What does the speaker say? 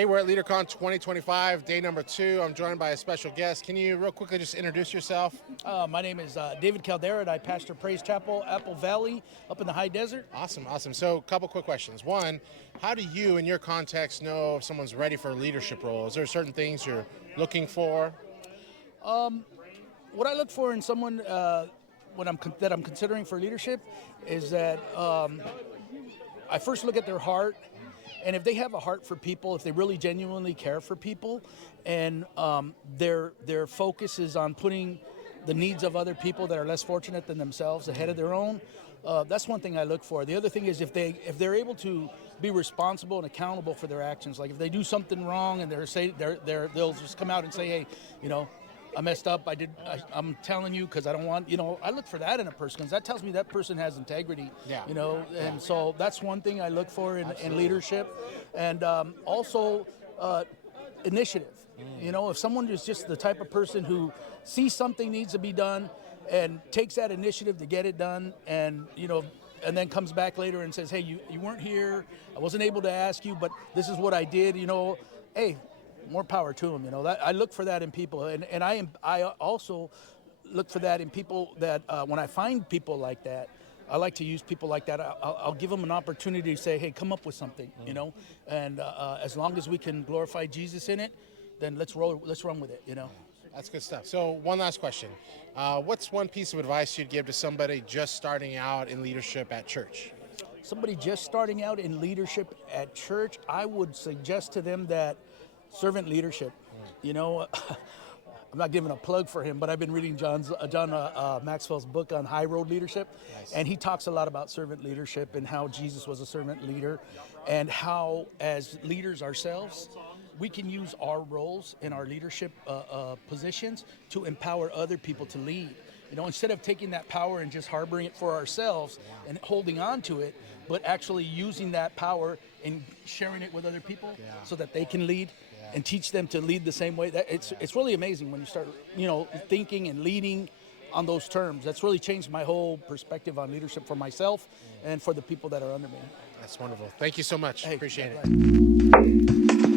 Hey, we're at LeaderCon 2025, day number 2. I'm joined by a special guest. Can you real quickly just introduce yourself? My name is David Caldera, and I pastor Praise Chapel, Apple Valley, up in the high desert. Awesome. So a couple quick questions. One, how do you, in your context, know if someone's ready for a leadership role? Is there certain things you're looking for? What I look for in someone that I'm considering for leadership is that I first look at their heart, and if they have a heart for people, if they really genuinely care for people, and their focus is on putting the needs of other people that are less fortunate than themselves ahead of their own, that's one thing I look for. The other thing is if they're able to be responsible and accountable for their actions. Like if they do something wrong and they'll just come out and say, hey, I messed up. I'm telling you because I don't want, I look for that in a person because that tells me that person has integrity, and so that's one thing I look for in leadership. And also initiative. If someone is just the type of person who sees something needs to be done and takes that initiative to get it done and then comes back later and says, hey, you weren't here. I wasn't able to ask you, but this is what I did, hey, more power to them. I look for that in people, and I also look for that in people that when I find people like that, I like to use people like that. I'll give them an opportunity to say, hey, come up with something, and as long as we can glorify Jesus in it, then let's run with it, That's good stuff. So one last question. What's one piece of advice you'd give to somebody just starting out in leadership at church? Somebody just starting out in leadership at church, I would suggest to them that servant leadership. I'm not giving a plug for him, but I've been reading John Maxwell's book on high road leadership. Nice. And he talks a lot about servant leadership and how Jesus was a servant leader, and how as leaders ourselves, we can use our roles in our leadership positions to empower other people to lead. Instead of taking that power and just harboring it for ourselves and holding on to it, but actually using that power and sharing it with other people so that they can lead and teach them to lead the same way. It's really amazing when you start, thinking and leading on those terms. That's really changed my whole perspective on leadership for myself and for the people that are under me. That's wonderful. Thank you so much. Hey, appreciate it.